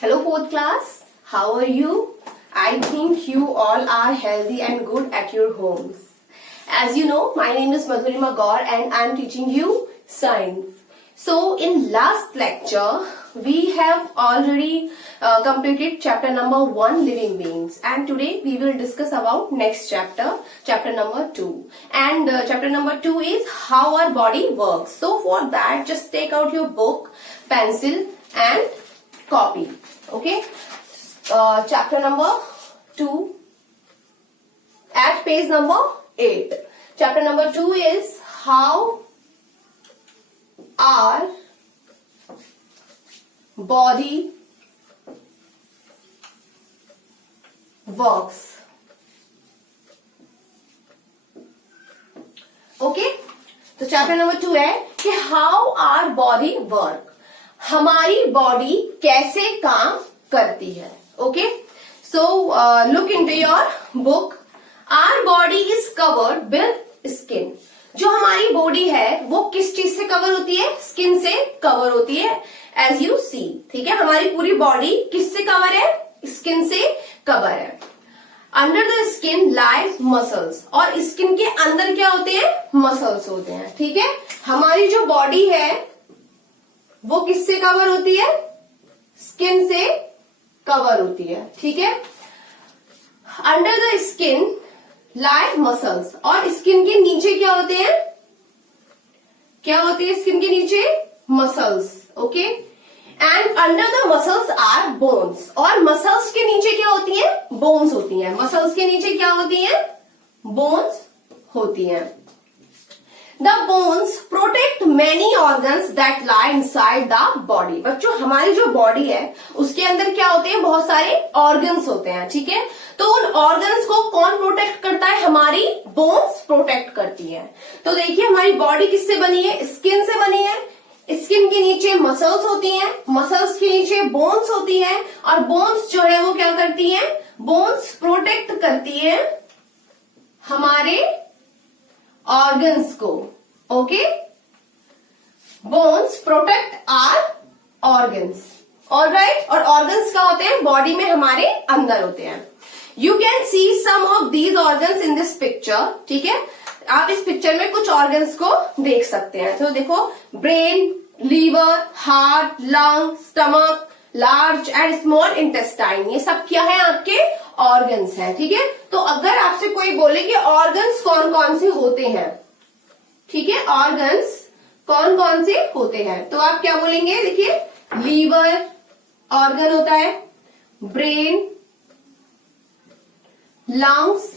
Hello fourth class, how are you? I think you all are healthy and good at your homes. As you know, my name is Madhurima Gaur and I am teaching you science. So in last lecture, we have already completed chapter number 1, living beings, and today we will discuss about next chapter, chapter number 2. And chapter number 2 is how our body works. So for that, just take out your book, pencil and copy. Okay, chapter number 2 at page number 8. Chapter number 2 is how our body works. Okay, तो chapter number 2 है कि how our body work, हमारी body कैसे काम करती है. Okay, so look into your book. Our body is covered with skin. जो हमारी बॉडी है वो किस चीज से कवर होती है? स्किन से कवर होती है, एज यू सी. ठीक है, हमारी पूरी बॉडी किससे कवर है? स्किन से कवर है. Under the skin lies muscles, और स्किन के अंदर क्या होते हैं? मसल्स होते हैं. ठीक है, हमारी जो बॉडी है वो किससे कवर होती है? स्किन से कवर होती है. ठीक है, under the skin lies muscles, और स्किन के नीचे क्या होते हैं? क्या होते हैं स्किन के नीचे? Muscles. Okay, and under the muscles are bones, और मसल्स के नीचे क्या होती है? बोन्स होती हैं. मसल्स के नीचे क्या होती हैं? बोन्स होती हैं. The bones protect many organs that lie inside the body. बच्चों, हमारी जो बॉडी है उसके अंदर क्या होते हैं? बहुत सारे ऑर्गन्स होते हैं. ठीक है, तो उन ऑर्गन्स को कौन प्रोटेक्ट करता है? हमारी बोन्स प्रोटेक्ट करती है. तो देखिए, हमारी बॉडी किससे बनी है? स्किन से बनी है. स्किन के नीचे मसल्स होती हैं, मसल्स के नीचे बोन्स होती हैं, और बोन्स जो है वो क्या करती हैं? बोन्स प्रोटेक्ट करती है हमारे ऑर्गन्स को. Okay, bones protect our organs. Alright, और ऑर्गन्स क्या होते हैं? बॉडी में हमारे अंदर होते हैं. You can see some of these organs in this picture. ठीक है, आप इस पिक्चर में कुछ ऑर्गन्स को देख सकते हैं. तो देखो, brain, liver, heart, lung, stomach, large and small intestine, ये सब क्या है? आपके ऑर्गन्स हैं. ठीक है, तो अगर आपसे कोई बोले कि ऑर्गन्स कौन कौन से होते हैं, ठीक है, ऑर्गन्स कौन कौन से होते हैं, तो आप क्या बोलेंगे? देखिए, लीवर ऑर्गन होता है, brain, lungs,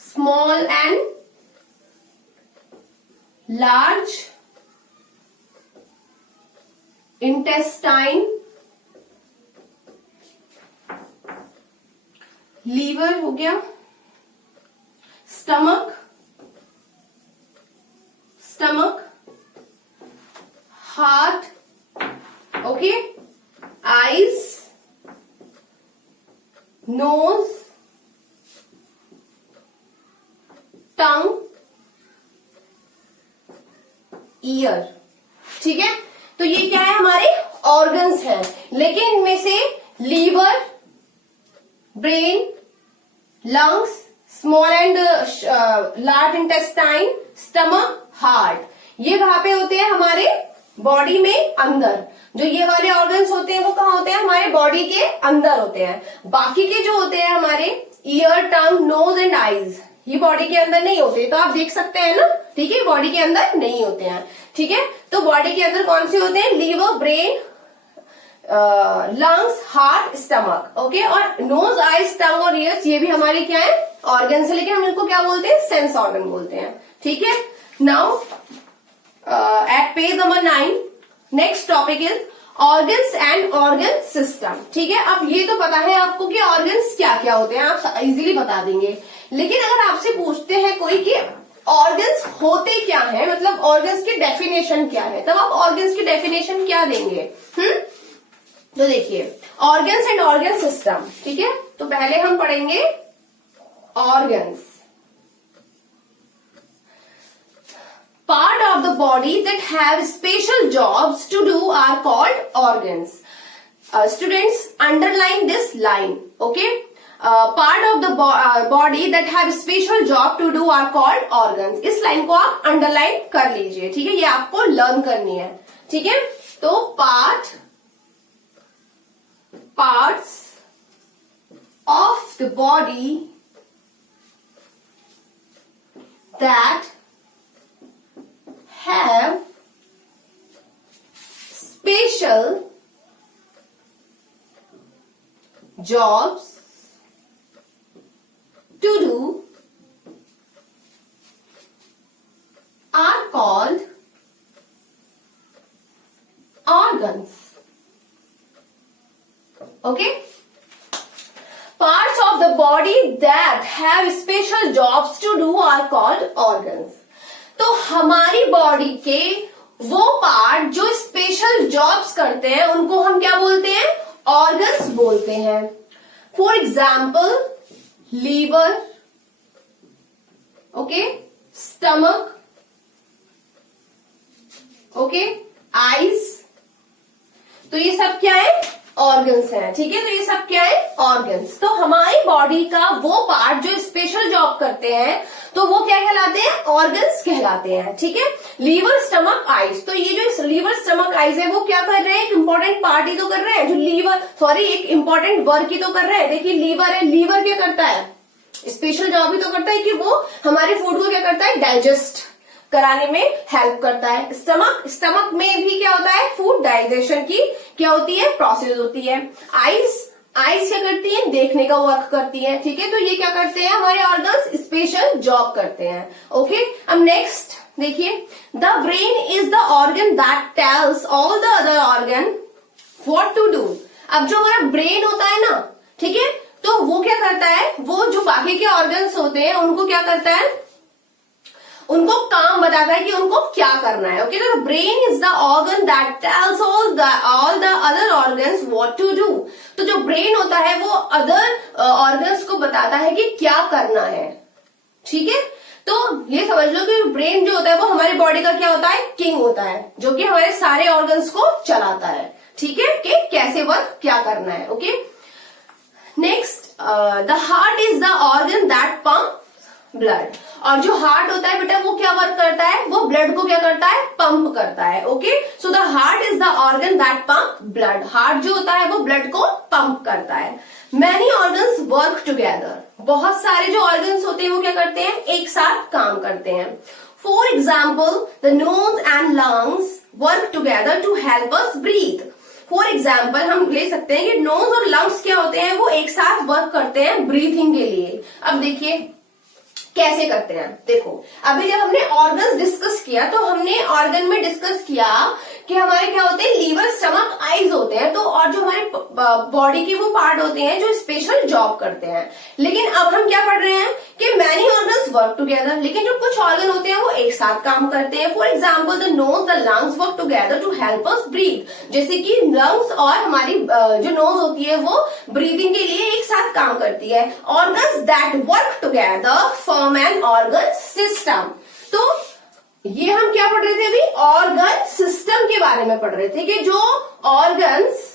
small and large intestine, liver हो गया, stomach, heart, okay, eyes, nose, tongue, ear. ठीक है, तो ये क्या है? हमारे ऑर्गन्स हैं. लेकिन इनमें से liver, brain, lungs, small and large intestine, stomach, heart, ये कहां पे होते हैं? हमारे बॉडी में अंदर. जो ये वाले ऑर्गन्स होते हैं वो कहां होते हैं? हमारे बॉडी के अंदर होते हैं. बाकी के जो होते हैं हमारे ear, tongue, nose and eyes, ये बॉडी के अंदर नहीं होते. तो आप देख सकते हैं ना. ठीक है, बॉडी के अंदर नहीं होते हैं. ठीक है, तो बॉडी के अंदर कौन से होते हैं? Liver, brain, lungs, heart, stomach. Okay, और नोज, आईज, टंग और ईयर्स, ये भी हमारे क्या है? ऑर्गन्स है. लेकिन हम इनको क्या बोलते हैं? सेंस ऑर्गन बोलते हैं. ठीक है, now at page number 9 next topic is organs and organ system. ठीक है, अब ये तो पता है आपको कि ऑर्गन्स क्या क्या होते हैं, आप इजीली बता देंगे. लेकिन अगर आपसे पूछते हैं कोई कि ऑर्गन्स होते क्या है, मतलब ऑर्गन्स की डेफिनेशन क्या है, तब आप ऑर्गन्स की डेफिनेशन क्या देंगे? तो देखिए, ऑर्गन्स एंड ऑर्गन सिस्टम. ठीक है, तो पहले हम पढ़ेंगे organs. Part of the body that have special jobs to do are called organs. Students, underline this line. Okay. Part of the body that have special job to do are called organs. इस line को आप underline कर लीजिए, ठीक है, ये आपको learn करनी है, ठीक है. तो parts of the body that have special jobs to do are called organs. Okay? Parts of the body that have special jobs to do are called organs. तो हमारी बॉडी के वो पार्ट जो स्पेशल जॉब्स करते हैं उनको हम क्या बोलते हैं? ऑर्गन्स बोलते हैं. For example liver, okay, stomach, okay, eyes. तो ये सब क्या है? ऑर्गन्स हैं, ठीक है. तो ये सब क्या है? ऑर्गन्स. तो हमारी बॉडी का वो पार्ट जो स्पेशल जॉब करते हैं तो वो क्या कहलाते हैं? ऑर्गन्स कहलाते हैं, ठीक है. Liver, stomach, eyes. तो ये जो लीवर, स्टमक, आईज है वो क्या कर रहे हैं? एक इंपॉर्टेंट पार्ट ही तो कर रहे हैं. जो एक इंपॉर्टेंट वर्क ही तो कर रहे हैं. देखिए लीवर है, लीवर क्या करता है? स्पेशल जॉब ही तो करता है कि वो हमारे फूड को क्या करता है? डाइजेस्ट कराने में हेल्प करता है. स्टमक में भी क्या होता है? फूड डाइजेशन की क्या होती है? प्रोसेस होती है. आईज क्या करती है? देखने का वर्क करती है, ठीक है. तो ये क्या करते हैं? हमारे ऑर्गन्स स्पेशल जॉब करते हैं. ओके. अब नेक्स्ट देखिए, the brain is the organ that tells all the other organ what to do. अब जो हमारा ब्रेन होता है ना, ठीक है, तो वो क्या करता है? वो जो बाकी के ऑर्गन्स होते हैं उनको क्या करता है? उनको काम बताता है कि उनको क्या करना है. ओके. तो brain is the organ that tells all the other organs what to do. तो जो ब्रेन होता है वो अदर ऑर्गन्स को बताता है कि क्या करना है, ठीक है. तो ये समझ लो कि ब्रेन जो होता है वो हमारी बॉडी का क्या होता है? किंग होता है, जो कि हमारे सारे ऑर्गन्स को चलाता है, ठीक है, कि कैसे वर्क क्या करना है. Okay. Next, the heart is the organ that pump blood. और जो हार्ट होता है बेटा वो क्या वर्क करता है? वो ब्लड को क्या करता है? पंप करता है. Okay. So the heart is the organ that pump blood. Heart जो होता है वो ब्लड को पंप करता है. Many organs work together. बहुत सारे जो ऑर्गन्स होते हैं वो क्या करते हैं? एक साथ काम करते हैं. For example the nose and lungs work together to help us breathe. For example हम ले सकते हैं कि नोज और लंग्स क्या होते हैं? वो एक साथ वर्क करते हैं ब्रीथिंग के लिए. अब देखिए कैसे करते हैं. देखो अभी जब हमने ऑर्गन्स डिस्कस किया तो हमने ऑर्गन में डिस्कस किया कि हमारे क्या होते हैं? लीवर, स्टमक, आईज होते हैं. तो और जो हमारे बॉडी के वो पार्ट होते हैं जो स्पेशल जॉब करते हैं. लेकिन अब हम क्या पढ़ रहे हैं कि मैनी ऑर्गन्स वर्क टुगेदर. लेकिन जो कुछ ऑर्गन होते हैं वो एक साथ काम करते हैं. For example the nose, the lungs work together to help us breathe. जैसे कि लंग्स और हमारी जो नोज होती है वो ब्रीदिंग के लिए एक साथ काम करती है. Organs that work together form an organ system. तो ये हम क्या पढ़ रहे थे अभी? ऑर्गन सिस्टम के बारे में पढ़ रहे थे कि जो ऑर्गन्स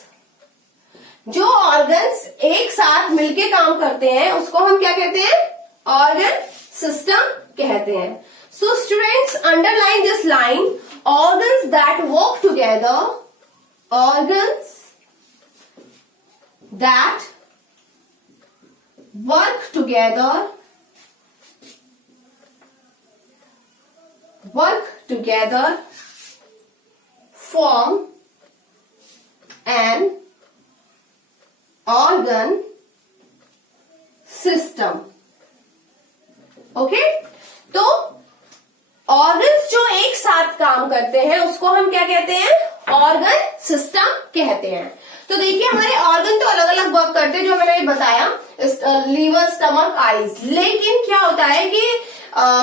एक साथ मिलके काम करते हैं उसको हम क्या कहते हैं? ऑर्गन सिस्टम कहते हैं. So students underline this line, organs that work together, organs that work together form an organ system. Okay. तो ऑर्गन्स जो एक साथ काम करते हैं उसको हम क्या कहते हैं? ऑर्गन सिस्टम कहते हैं. तो देखिए हमारे ऑर्गन तो अलग अलग वर्क करते हैं जो मैंने अभी बताया, लीवर, स्टमक, आईज. लेकिन क्या होता है कि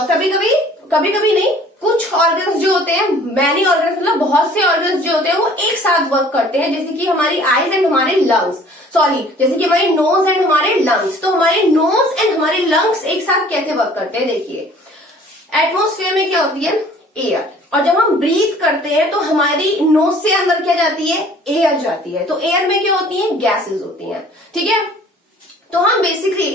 कभी कभी नहीं, कुछ ऑर्गन्स जो होते हैं, मैनी ऑर्गन्स मतलब बहुत से ऑर्गन्स जो होते हैं वो एक साथ वर्क करते हैं. जैसे कि हमारी आईज एंड हमारे लंग्स, जैसे कि हमारी नोज एंड हमारे लंग्स. तो हमारे नोज एंड हमारे लंग्स एक साथ कैसे वर्क करते हैं? देखिए एटमॉस्फेयर में क्या होती है? एयर. और जब हम ब्रीथ करते हैं तो हमारी नोज से अंदर क्या जाती है, एयर जाती है। तो एयर में क्या होती है, गैसेस होती हैं, ठीक है। तो हम बेसिकली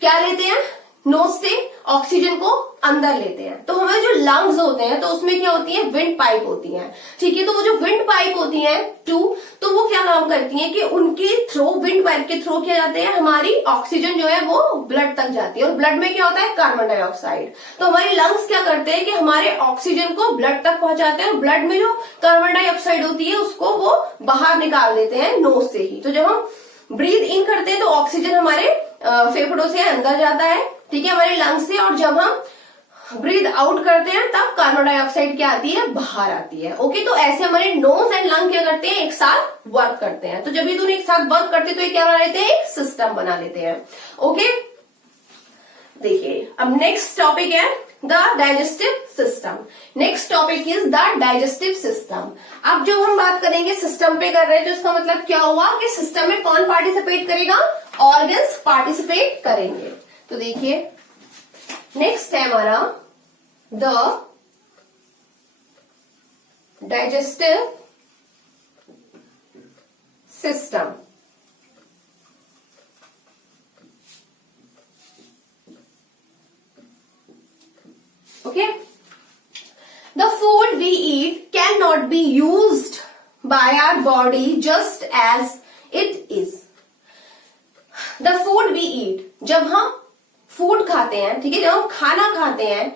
क्या लेते हैं, नोज से ऑक्सीजन को अंदर लेते हैं। तो हमारे जो लंग्स होते हैं तो उसमें क्या होती है, विंड पाइप होती हैं, ठीक है। तो वो जो विंड पाइप होती हैं तो वो क्या काम करती हैं कि उनके थ्रू, विंड पाइप के थ्रू क्या जाते हैं, हमारी ऑक्सीजन जो है वो ब्लड तक जाती है। और ब्लड में क्या होता है, कार्बन डाइऑक्साइड। तो हमारे लंग्स क्या करते हैं कि हमारे ऑक्सीजन को ब्लड तक पहुंचाते हैं और ब्लड में जो कार्बन डाइऑक्साइड होती है उसको वो बाहर निकाल देते हैं नोज से ही। तो जब हम ब्रीथ इन करते हैं तो ऑक्सीजन हमारे फेफड़ों से अंदर जाता है, ठीक है, हमारे लंग्स से। और जब हम ब्रीथ आउट करते हैं तब कार्बन डाइऑक्साइड क्या आती है, बाहर आती है। ओके, तो ऐसे हमारे नोज एंड लंग क्या करते हैं, एक साथ वर्क करते हैं। तो जब ये दोनों एक साथ वर्क करते हैं तो ये क्या बना लेते हैं, एक सिस्टम बना लेते हैं। ओके, देखिए अब नेक्स्ट टॉपिक है the digestive system. Next topic is the digestive system. अब जब हम बात करेंगे सिस्टम पे कर रहे हैं तो इसका मतलब क्या हुआ कि सिस्टम में कौन पार्टिसिपेट करेगा, ऑर्गन्स पार्टिसिपेट करेंगे। तो देखिए नेक्स्ट है हमारा the digestive system. Okay, the food we eat cannot be used by our body just as it is. The food we eat, जब हम फूड खाते हैं, ठीक है, जब हम खाना खाते हैं,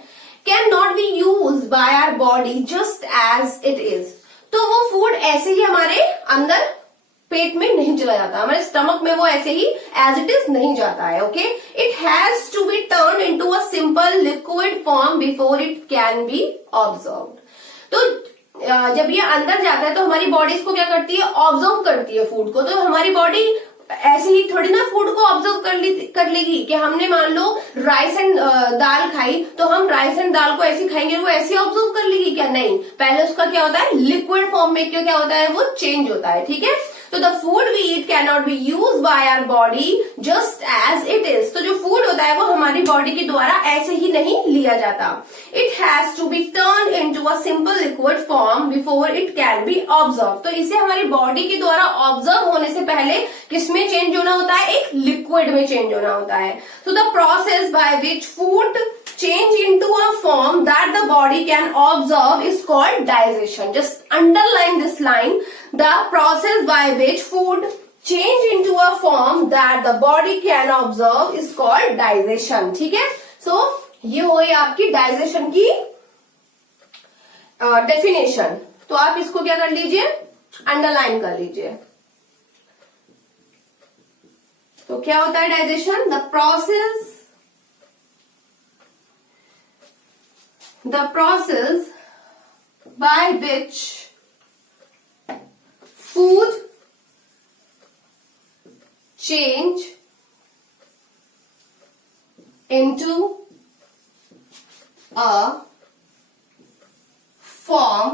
can not be use by our body just as it is. तो वो फूड ऐसे ही हमारे अंदर पेट में नहीं चला जाता, हमारे स्टमक में वो ऐसे ही एज इट इज नहीं जाता है। Okay, it has to be turn into a simple liquid form before it can be observed. तो जब ये अंदर जाता है तो हमारी बॉडी इसको क्या करती है, ऑब्जर्व करती है फूड को। तो हमारी बॉडी ऐसे ही थोड़ी ना फूड को ऑब्जर्व कर लेगी कि हमने मान लो राइस एंड दाल खाई तो हम राइस एंड दाल को ऐसे खाएंगे, वो ऐसे ऑब्जर्व कर लेगी क्या, नहीं। पहले उसका क्या होता है, लिक्विड फॉर्म में क्या होता है, वो चेंज होता है, ठीक है। तो the food we eat can not be use by our body just as it is. तो जो फूड होता है वो हमारी बॉडी के द्वारा ऐसे ही नहीं लिया जाता। It has to be turn into a simple liquid form before it can be observe. तो इसे हमारी बॉडी के द्वारा ऑब्जर्व होने से पहले किसमें चेंज होना होता है, एक लिक्विड में चेंज होना होता है। तो the process by which food change into a form that the body can observe is called digestion. Just underline this line. The process by which food change into a form that the body can observe is called digestion. ठीक है, so ये हुई आपकी digestion की definition. तो आप इसको क्या कर लीजिए, अंडरलाइन कर लीजिए। तो क्या होता है digestion, the process by which food change into a form that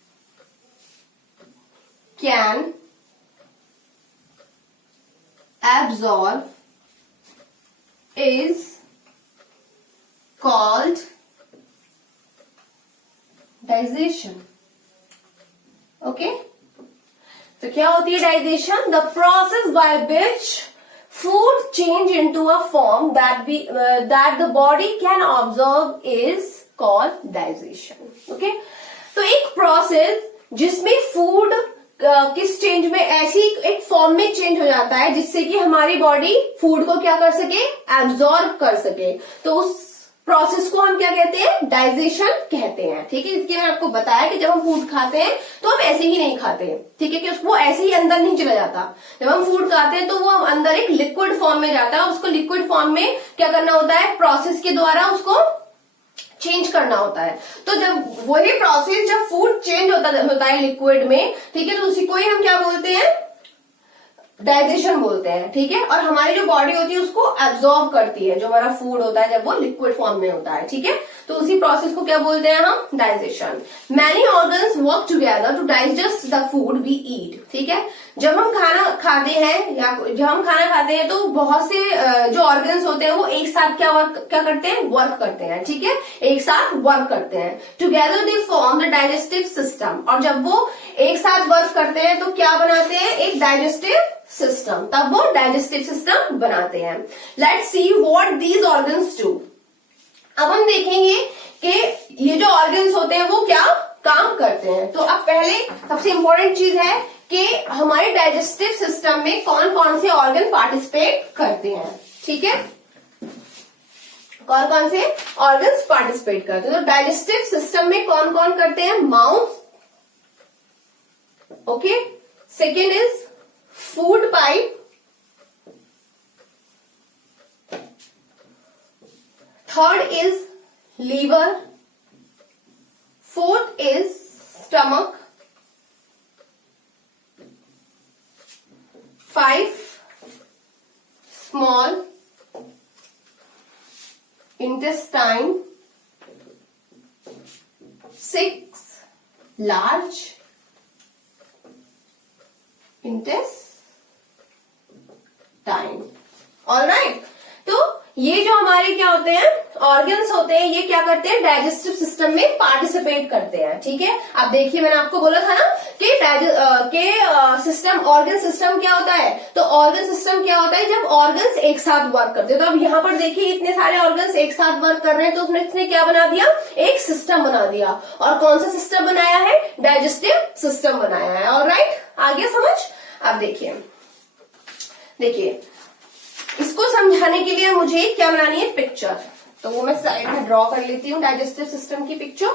the body can absorb is called digestion. Okay, तो क्या होती है digestion, the process by which food change into a form that the body can observe is called digestion. Okay, तो एक process जिसमें food किस change में, ऐसी एक फॉर्म में चेंज हो जाता है जिससे कि हमारी बॉडी फूड को क्या कर सके, एब्जॉर्ब कर सके। तो उस प्रोसेस को हम क्या कहते हैं, डाइजेशन कहते हैं। ठीक है, इसके मैंने आपको बताया कि जब हम फूड खाते हैं तो हम ऐसे ही नहीं खाते हैं, ठीक है, कि उसको ऐसे ही अंदर नहीं चला जाता। जब हम फूड खाते हैं तो वो अंदर एक लिक्विड फॉर्म में जाता है, उसको लिक्विड फॉर्म में क्या करना होता है, प्रोसेस के द्वारा उसको चेंज करना होता है। तो जब वही प्रोसेस, जब फूड चेंज होता है लिक्विड में, ठीक है, तो उसी को ही हम क्या बोलते हैं, डाइजेशन बोलते हैं। ठीक है, और हमारी जो बॉडी होती है उसको एब्जॉर्ब करती है, जो हमारा फूड होता है जब वो लिक्विड फॉर्म में होता है। ठीक है, तो उसी प्रोसेस को क्या बोलते हैं हम, digestion. Many organs work together to digest the food we eat. ठीक है, जब हम खाना खाते हैं या जब हम खाना खाते हैं तो बहुत से जो ऑर्गन्स होते हैं वो एक साथ क्या करते हैं, वर्क करते हैं, ठीक है, एक साथ वर्क करते हैं। Together they form the digestive system, और जब वो एक साथ वर्क करते हैं तो क्या बनाते हैं, एक डाइजेस्टिव सिस्टम, तब वो डाइजेस्टिव सिस्टम बनाते हैं। Let's see what these organs do. अब हम देखेंगे कि ये जो ऑर्गन्स होते हैं वो क्या काम करते हैं। तो अब पहले सबसे इंपॉर्टेंट चीज है कि हमारे डाइजेस्टिव सिस्टम में कौन कौन से ऑर्गन पार्टिसिपेट करते हैं, ठीक है, कौन कौन से ऑर्गन्स पार्टिसिपेट करते हैं। तो डाइजेस्टिव सिस्टम में कौन कौन करते हैं, mouth, okay, second is food pipe, third is liver, fourth is stomach, 5 small intestine, 6 large intestine। Alright, तो ये जो हमारे क्या होते हैं, ऑर्गन्स होते हैं, ये क्या करते हैं, डाइजेस्टिव सिस्टम में पार्टिसिपेट करते हैं, ठीक है। अब देखिए मैंने आपको बोला था ना कि सिस्टम, ऑर्गन सिस्टम क्या होता है, तो ऑर्गन सिस्टम क्या होता है, जब ऑर्गन्स एक साथ वर्क करते हैं। तो अब यहाँ पर देखिए इतने सारे ऑर्गन्स एक साथ वर्क कर रहे हैं, तो उसने इसने क्या बना दिया, एक सिस्टम बना दिया। और कौन सा सिस्टम बनाया है, डाइजेस्टिव सिस्टम बनाया है। ऑलराइट, आ गया समझ। अब देखिए इसको समझाने के लिए मुझे क्या बनानी है, पिक्चर। तो वो मैं साइड में ड्रॉ कर लेती हूँ डाइजेस्टिव सिस्टम की पिक्चर।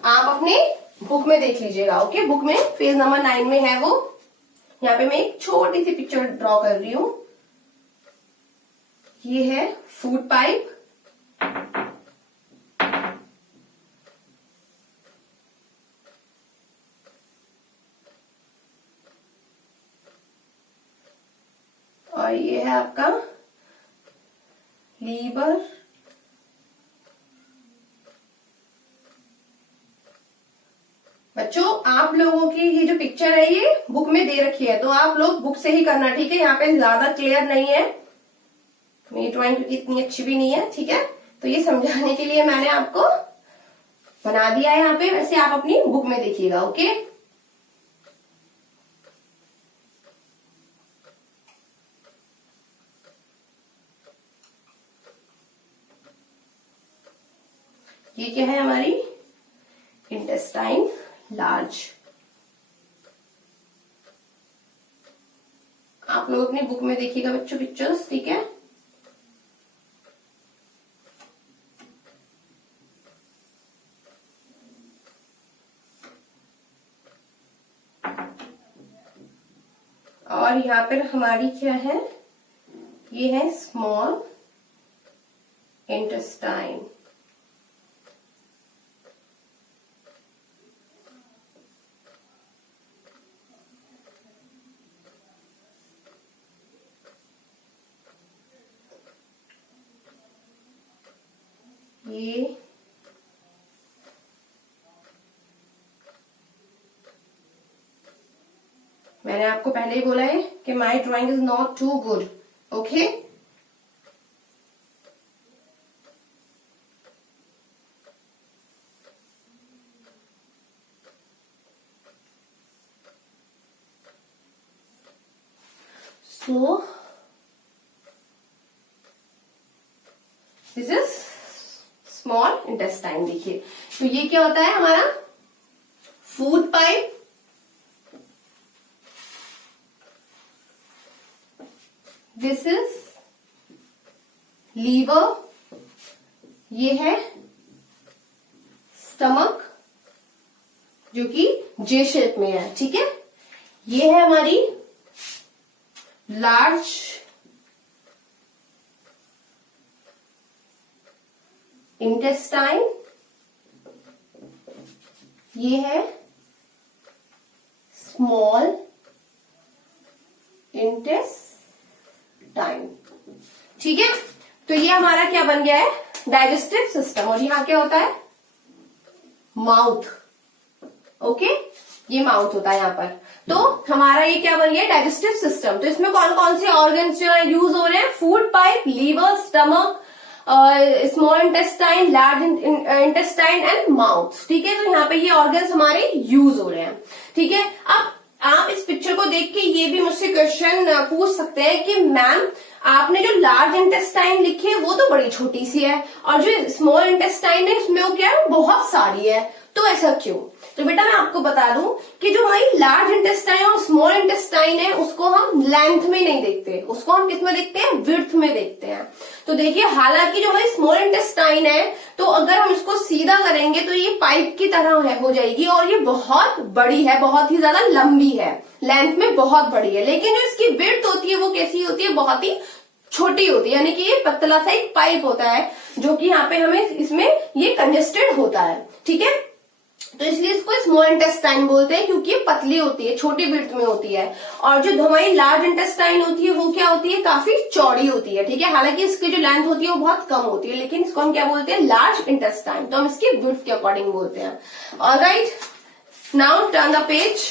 आप अपने बुक में देख लीजिएगा, ओके, बुक में पेज नंबर 9 में है वो। यहाँ पे मैं एक छोटी सी पिक्चर ड्रॉ कर रही हूँ। ये है फूड पाइप, और ये है आपका लीवर, बच्चों आप लोगों की ये जो पिक्चर है ये बुक में दे रखी है, तो आप लोग बुक से ही करना, ठीक है। यहाँ पे ज्यादा क्लियर नहीं है मेरी ड्राइंग, क्योंकि इतनी अच्छी भी नहीं है, ठीक है। तो ये समझाने के लिए मैंने आपको बना दिया है यहाँ पे, वैसे आप अपनी बुक में देखिएगा, ओके। ये क्या है, हमारी इंटेस्टाइन लार्ज। आप लोग अपनी बुक में देखिएगा बच्चों पिक्चर्स, ठीक है। और यहाँ पर हमारी क्या है, ये है स्मॉल इंटेस्टाइन। ये मैंने आपको पहले ही बोला है कि my drawing is not too good, okay. So this is small intestine. देखिए तो ये क्या होता है, हमारा food pipe, this is liver, ये है स्टमक जो कि जे शेप में है, ठीक है। ये है हमारी लार्ज इंटेस्टाइन, ये है स्मॉल इंटेस्टाइन, ठीक है। तो ये हमारा क्या बन गया है, डाइजेस्टिव सिस्टम। और यहां क्या होता है, माउथ, ओके। ये माउथ होता है यहाँ पर। तो हमारा ये क्या बन गया, डाइजेस्टिव सिस्टम। तो इसमें कौन कौन से ऑर्गन्स जो है यूज हो रहे हैं, food pipe, liver, stomach, small intestine, large intestine and mouth. ठीक है, तो यहाँ पे ये ऑर्गन्स हमारे यूज हो रहे हैं। ठीक है, अब आप इस पिक्चर को देख के ये भी मुझसे क्वेश्चन पूछ सकते हैं कि मैम आपने जो लार्ज इंटेस्टाइन लिखी है वो तो बड़ी छोटी सी है, और जो स्मॉल इंटेस्टाइन है उसमें वो क्या है, बहुत सारी है, तो ऐसा क्यों? तो बेटा मैं आपको बता दूं कि जो हमारी लार्ज इंटेस्टाइन और स्मॉल इंटेस्टाइन है उसको हम लेंथ में नहीं देखते, उसको हम किस में देखते हैं, विड्थ में देखते हैं। तो देखिए, हालांकि जो हमारी स्मॉल इंटेस्टाइन है तो अगर हम इसको सीधा करेंगे तो ये पाइप की तरह है हो जाएगी, और ये बहुत बड़ी है, बहुत ही ज्यादा लंबी है, लेंथ में बहुत बड़ी है। लेकिन जो इसकी विड्थ होती है वो कैसी होती है, बहुत ही छोटी होती है, यानी कि ये पतला सा एक पाइप होता है जो कि यहाँ पे हमें इसमें ये कंजेस्टेड होता है। ठीक है, तो इसलिए इसको स्मॉल इंटेस्टाइन बोलते हैं क्योंकि ये पतली होती है, छोटी विड्थ में होती है। और जो हमारी लार्ज इंटेस्टाइन होती है वो क्या होती है, काफी चौड़ी होती है। ठीक है, हालांकि इसकी जो लेंथ होती है वो बहुत कम होती है, लेकिन इसको हम क्या बोलते हैं, लार्ज इंटेस्टाइन। तो हम इसकी विड्थ के अकॉर्डिंग बोलते हैं। Alright, now turn the page.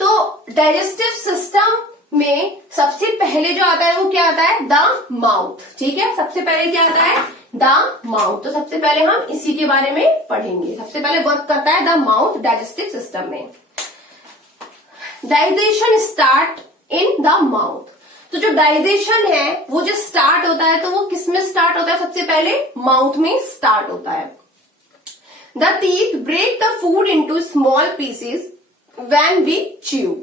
तो डाइजेस्टिव सिस्टम में सबसे पहले जो आता है वो क्या आता है, द माउथ। ठीक है, सबसे पहले क्या आता है, द माउथ। तो सबसे पहले हम इसी के बारे में पढ़ेंगे। सबसे पहले वर्क करता है द माउथ डाइजेस्टिव सिस्टम में। Digestion start in the mouth. तो जो डाइजेशन है वो जो स्टार्ट होता है तो वो किस में स्टार्ट होता है, सबसे पहले माउथ में स्टार्ट होता है। The teeth break the food into small pieces when we chew.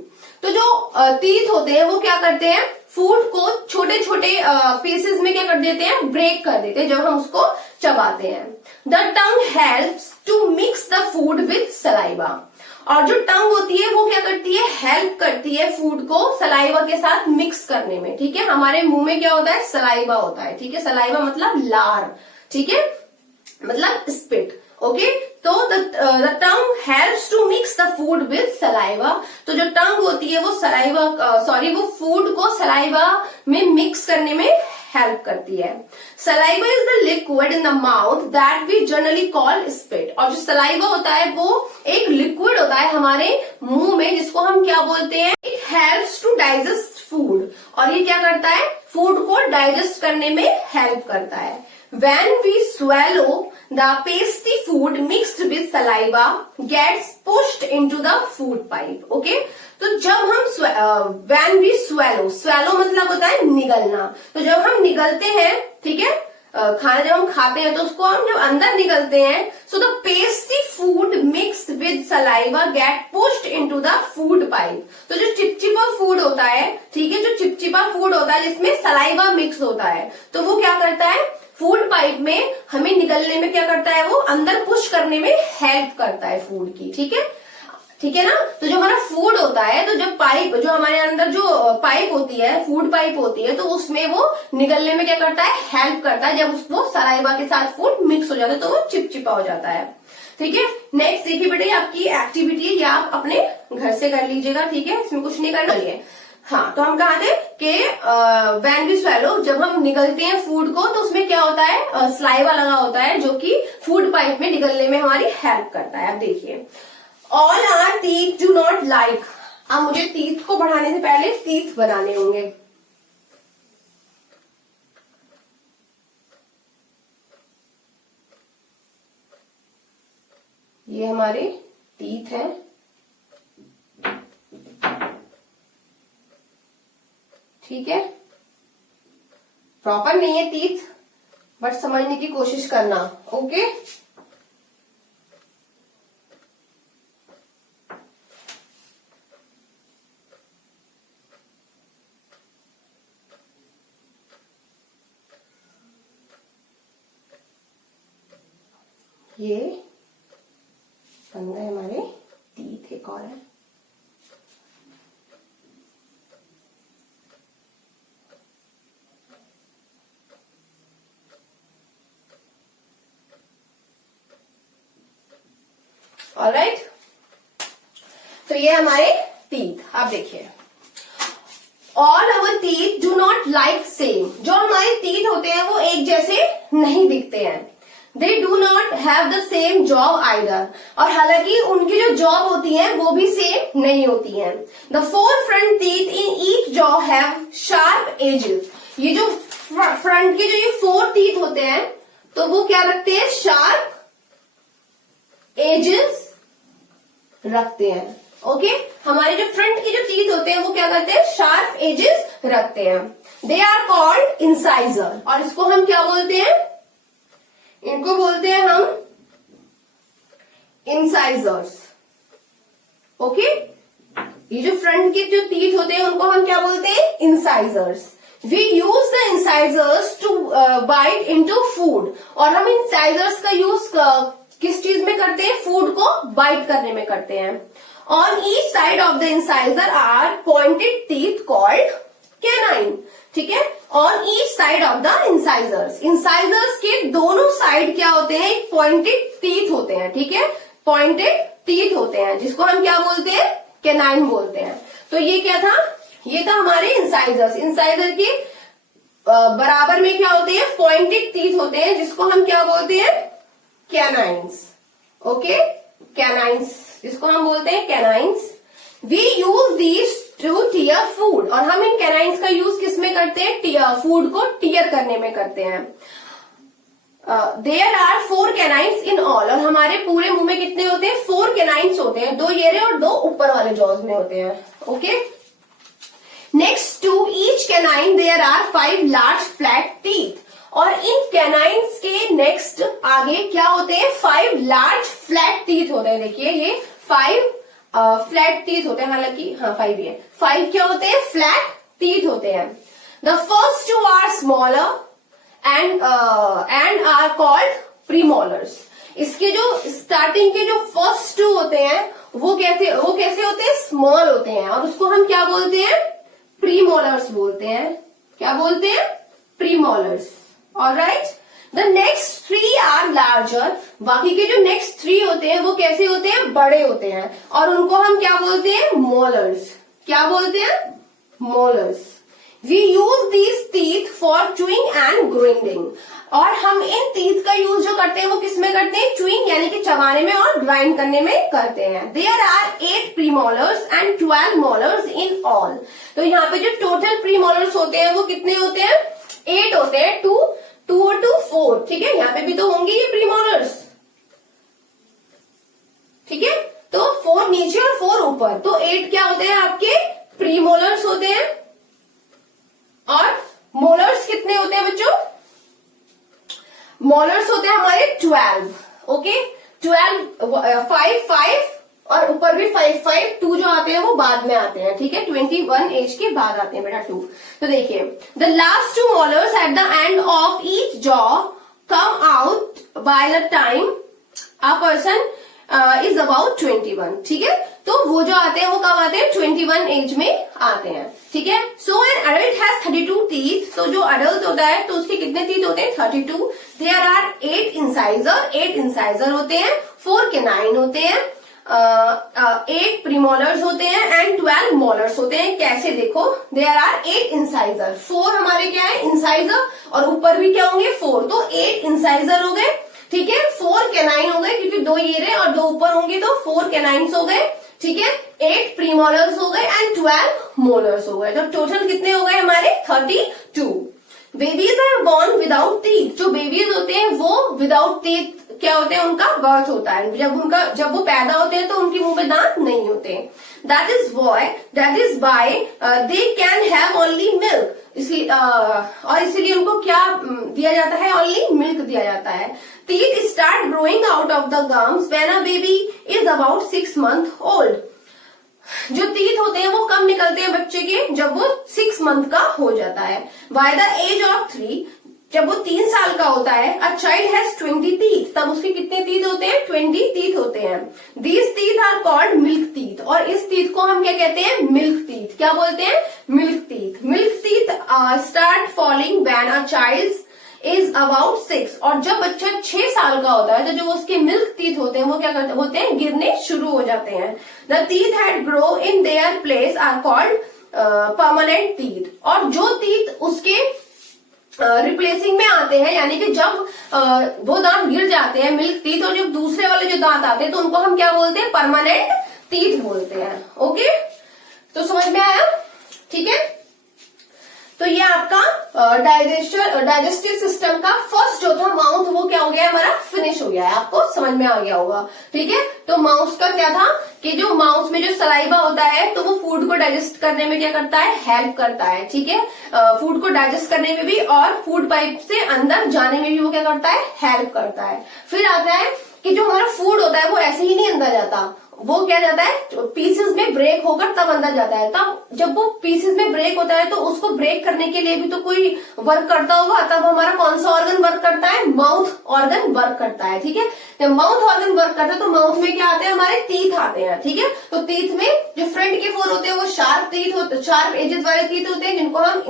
तो जो टीथ होते हैं वो क्या करते हैं, फूड को छोटे छोटे पीसेस में क्या कर देते हैं, ब्रेक कर देते हैं जब हम उसको चबाते हैं। The tongue helps to mix the food with saliva. और जो टंग होती है वो क्या करती है, हेल्प करती है फूड को सलाइवा के साथ मिक्स करने में। ठीक है, हमारे मुंह में क्या होता है, सलाइवा होता है। ठीक है, सलाइवा मतलब लार, ठीक है, मतलब स्पिट। ओके, तो the tongue helps to mix the food with saliva. तो जो टंग होती है वो वो फूड को सलाइवा में मिक्स करने में हेल्प करती है। Saliva is the liquid in the mouth that we generally call spit. और जो सलाइवा होता है वो एक लिक्विड होता है हमारे मुंह में जिसको हम क्या बोलते हैं, it helps to digest food. और ये क्या करता है, फूड को डाइजेस्ट करने में हेल्प करता है। When we swallow, the pasty food mixed with saliva gets pushed into the food pipe. Okay? तो जब हम when we swallow मतलब होता है निगलना। तो जब हम निगलते हैं, ठीक है, खाना जब हम खाते हैं तो उसको हम जब अंदर निगलते हैं, so the pasty food mixed with saliva get pushed into the food pipe. तो जो चिपचिपा फूड होता है, ठीक है, जो चिपचिपा फूड होता है जिसमें सलाइवा मिक्स होता है, तो वो क्या करता है, फूड पाइप में हमें निगलने में क्या करता है, वो अंदर पुश करने में हेल्प करता है फूड की। ठीक है, ठीक है ना। तो जो हमारा फूड होता है, तो जब पाइप, जो हमारे अंदर जो पाइप होती है, फूड पाइप होती है, तो उसमें वो निगलने में क्या करता है, हेल्प करता है। जब उसको सलाइवा के साथ फूड मिक्स हो जाता है तो वो चिपचिपा हो जाता है। ठीक है, नेक्स्ट देखिए बेटे, आपकी एक्टिविटी है, ये आप अपने घर से कर लीजिएगा। ठीक है, इसमें कुछ नहीं करना है। हाँ, तो हम कहा थे कि व्हेन वी स्वैलो, जब हम निगलते हैं फूड को तो उसमें क्या होता है, सलाइवा लगा होता है जो कि फूड पाइप में निगलने में हमारी हेल्प करता है। अब देखिए, all our teeth do not like. अब मुझे टीथ को बढ़ाने से पहले टीथ बनाने होंगे। ये हमारे टीथ है। ठीक है, प्रॉपर नहीं है टीथ, बट समझने की कोशिश करना। ओके, ये बन गए हमारे टीथ। एक और है, ऑलराइट। तो ये हमारे टीथ। आप देखिए, all our teeth do not like same. जो हमारे टीथ होते हैं वो एक जैसे नहीं दिखते हैं। They do not have the same job either, और हालांकि उनकी जो जॉब होती है वो भी सेम नहीं होती है। The 4 front teeth in each jaw have sharp edges, ये जो फ्रंट के जो ये 4 टीथ होते हैं तो वो क्या रखते हैं, शार्प एजेस रखते हैं। ओके, हमारे जो फ्रंट के जो टीथ होते हैं वो क्या करते हैं, शार्प एजेस रखते हैं। दे आर कॉल्ड इंसाइजर, और इसको हम क्या बोलते हैं, इनको बोलते हैं हम इंसाइजर्स। ओके, ये जो फ्रंट के जो टीथ होते हैं उनको हम क्या बोलते हैं, incisors. We use the incisors to bite into food, और हम इंसाइजर्स का यूज किस चीज में करते हैं, फूड को बाइट करने में करते हैं। On each side of the incisor are pointed teeth called canine, ठीक है। On each side of the incisors, incisors के दोनों साइड क्या होते हैं, एक पॉइंटेड टीथ होते हैं, ठीक है, पॉइंटेड टीथ होते हैं, जिसको हम क्या बोलते हैं, कैनाइन बोलते हैं। तो ये क्या था, ये था हमारे इंसाइजर्स। इंसाइजर के बराबर में क्या होते हैं, पॉइंटेड टीथ होते हैं, जिसको हम क्या बोलते हैं, कैनाइन्स। ओके, कैनाइन्स, जिसको हम बोलते हैं canines. We use these to tear food, और हम इन कैनाइन्स का यूज किस में करते हैं, फूड को टीयर करने में करते हैं। There are 4 canines in all, और हमारे पूरे मुंह में कितने होते हैं, 4 कैनाइन्स होते हैं, 2 येरे और 2 ऊपर वाले जॉज में होते हैं। Okay, next to each canine there are 5 large flat teeth, और इन कैनाइन्स के नेक्स्ट आगे क्या होते हैं, 5 लार्ज फ्लैट टीथ होते हैं। देखिए ये 5 फ्लैट टीथ होते हैं, हालांकि हाँ 5 ही है, 5 क्या होते हैं, फ्लैट टीथ होते हैं। The first 2 are smaller and are called premolars. इसके जो स्टार्टिंग के जो फर्स्ट 2 होते हैं वो कैसे होते हैं, स्मॉल होते हैं, और उसको हम क्या बोलते हैं, प्रीमोलर्स बोलते हैं। क्या बोलते हैं, premolars. Alright, the next 3 are larger, बाकी के जो नेक्स्ट 3 होते हैं वो कैसे होते हैं, बड़े होते हैं, और उनको हम क्या बोलते हैं, मोलर्स। क्या बोलते हैं, molars. We use these teeth for chewing and grinding, और हम इन टीथ का यूज जो करते हैं वो किसमें करते हैं, च्यूइंग यानी कि चबाने में और ग्राइंड करने में करते हैं। There are 8 premolars and 12 molars in all, तो यहाँ पे जो टोटल प्रीमोलर्स होते हैं वो कितने होते हैं, 8 होते हैं, 2 और 2 4, ठीक है। यहाँ पे भी तो होंगे ये प्रीमोलर्स, ठीक है, तो 4 नीचे और 4 ऊपर, तो 8 क्या होते हैं, आपके प्रीमोलर्स होते हैं। और मोलर्स कितने होते हैं बच्चों, मोलर्स होते हैं हमारे 12। ओके, 12 5 और ऊपर भी 5 2 जो आते हैं वो बाद में आते हैं, ठीक है, 21 एज के बाद आते हैं बेटा 2। तो देखिए, the last 2 molars at the end of each jaw come out by the time a person is about 21, ठीक है। तो वो जो आते हैं वो कब आते हैं, 21 एज में आते हैं, ठीक है। सो एन अडल्ट हैज 32 टीथ, तो जो अडल्ट होता है तो उसके कितने टीथ होते हैं, 32। देयर आर 8 इंसाइजर होते हैं, 4 कैनाइन होते हैं, 8 प्रीमोलर्स होते हैं एंड 12 मोलर्स होते हैं। कैसे देखो, देयर आर 8 इंसाइजर, 4 हमारे क्या है, इंसाइजर, और ऊपर भी क्या होंगे, 4, तो 8 इंसाइजर हो गए, ठीक है। 4 कैनाइन हो गए, क्योंकि 2 येरे और 2 ऊपर होंगे, तो 4 कैनाइन्स हो गए, ठीक है। 8 प्रीमोलर्स हो गए एंड 12 मोलर्स हो गए, तो टोटल कितने हो गए हमारे, 32। Babies are born without teeth, जो बेबीज होते हैं वो विदाउट टीथ क्या होते हैं, उनका बर्थ होता है, जब वो पैदा होते हैं तो उनके मुंह में दांत नहीं होते। That is by they can have only milk, और इसीलिए उनको क्या दिया जाता है, ओनली मिल्क दिया जाता है। Teeth start growing out of the gums when a baby is about 6 month old, जो टीथ होते हैं वो कब निकलते हैं बच्चे के, जब वो 6 मंथ का हो जाता है। बाय द एज ऑफ 3, जब वो 3 साल का होता है, अ चाइल्ड हैज 20 टीथ, तब उसके कितने टीथ होते हैं, 20 टीथ होते हैं। These teeth are called milk teeth, और इस टीथ को हम क्या कहते हैं, मिल्क टीथ। क्या बोलते हैं, milk teeth. Milk teeth start falling when a child is about 6, और जब बच्चा 6 साल का होता है तो जो उसके मिल्क टीथ होते हैं वो क्या करते होते हैं, गिरने शुरू हो जाते हैं। The teeth had grow in their place are called permanent teeth, और जो टीथ उसके रिप्लेसिंग में आते हैं, यानी कि जब वो दांत गिर जाते हैं मिल्क टीथ, और जब दूसरे वाले जो दांत आते हैं तो उनको हम क्या बोलते हैं, परमानेंट टीथ बोलते हैं। ओके, तो समझ में आया? ठीक है, तो ये आपका डाइजेस्टिव सिस्टम का फर्स्ट जो था माउथ, वो क्या हो गया हमारा, फिनिश हो गया है। आपको समझ में आ गया होगा। ठीक है, तो माउथ का क्या था कि जो माउथ में जो सलाइवा होता है तो वो फूड को डाइजेस्ट करने में क्या करता है, हेल्प करता है। ठीक है, फूड को डाइजेस्ट करने में भी और फूड पाइप से अंदर जाने में भी वो क्या करता है, हेल्प करता है। फिर आता है कि जो हमारा फूड होता है वो ऐसे ही नहीं अंदर जाता, वो क्या जाता है, पीसेस में ब्रेक होकर तब अंदर जाता है। तब जब वो पीसेस में ब्रेक होता है तो उसको ब्रेक करने के लिए भी तो कोई वर्क करता होगा, तब हमारा कौन सा ऑर्गन वर्क करता है, माउथ ऑर्गन वर्क करता है। ठीक है, जब माउथ ऑर्गन वर्क करता है तो माउथ में क्या आते हैं, हमारे टीथ आते हैं। ठीक है, तो टीथ में जो फ्रंट के 4 होते हैं वो शार्प टीथ होते, शार्प एजेस वाले टीथ होते हैं जिनको हम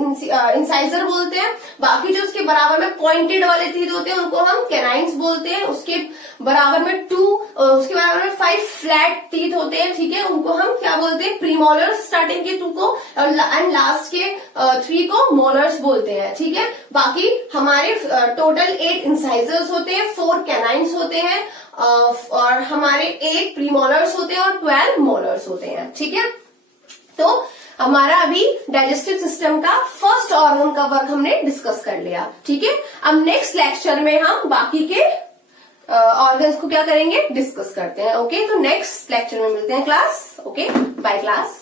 इंसाइजर बोलते हैं। बाकी जो उसके बराबर में पॉइंटेड वाले टीथ होते हैं उनको हम कैनाइन्स बोलते हैं। उसके बराबर में 5 फ्लैट टीथ होते हैं। ठीक है, उनको हम क्या बोलते हैं, प्रीमोलर्स, स्टार्टिंग के 2 को एंड लास्ट के 3 को मोलर्स बोलते हैं। ठीक है, बाकी हमारे टोटल 8 इंसाइजर्स होते हैं, 4 कैनाइन्स होते हैं और हमारे 8 प्रीमोलर्स होते हैं और 12 मोलर्स होते हैं। ठीक है, तो हमारा अभी डाइजेस्टिव सिस्टम का फर्स्ट ऑर्गन का वर्क हमने डिस्कस कर लिया। ठीक है, अब नेक्स्ट लेक्चर में हम बाकी के ऑर्गन्स को क्या करेंगे, डिस्कस करते हैं। ओके, तो नेक्स्ट लेक्चर में मिलते हैं क्लास। Okay, bye class.